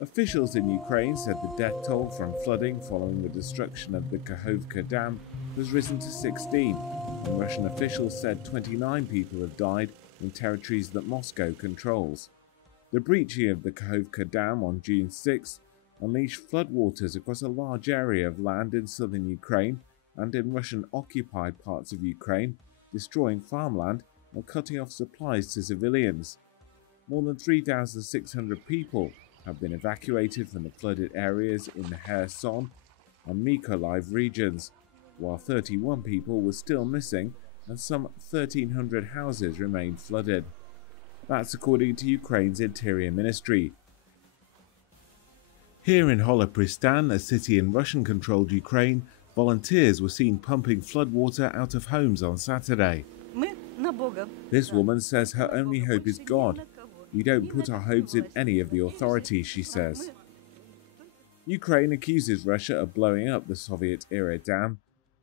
Officials in Ukraine said the death toll from flooding following the destruction of the Kakhovka dam has risen to 16, and Russian officials said 29 people have died in territories that Moscow controls. The breaching of the Kakhovka dam on June 6 unleashed floodwaters across a large area of land in southern Ukraine and in Russian-occupied parts of Ukraine, destroying farmland and cutting off supplies to civilians. More than 3,600 people have been evacuated from the flooded areas in the Kherson and Mykolaiv regions, while 31 people were still missing and some 1,300 houses remain flooded. That's according to Ukraine's Interior Ministry. Here in Holopristan, a city in Russian-controlled Ukraine, volunteers were seen pumping floodwater out of homes on Saturday. This woman says her only hope is God. We don't put our hopes in any of the authorities, she says. Ukraine accuses Russia of blowing up the Soviet-era dam,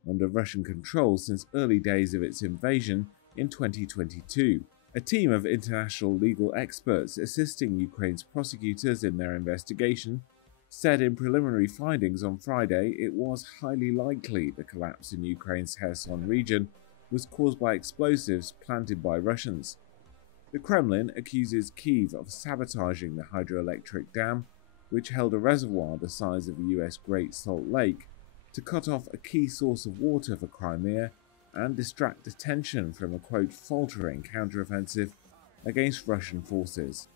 under Russian control since early days of its invasion in 2022. A team of international legal experts assisting Ukraine's prosecutors in their investigation said in preliminary findings on Friday it was highly likely the collapse in Ukraine's Kherson region was caused by explosives planted by Russians. The Kremlin accuses Kyiv of sabotaging the hydroelectric dam, which held a reservoir the size of the US Great Salt Lake, to cut off a key source of water for Crimea and distract attention from a quote faltering counteroffensive against Russian forces.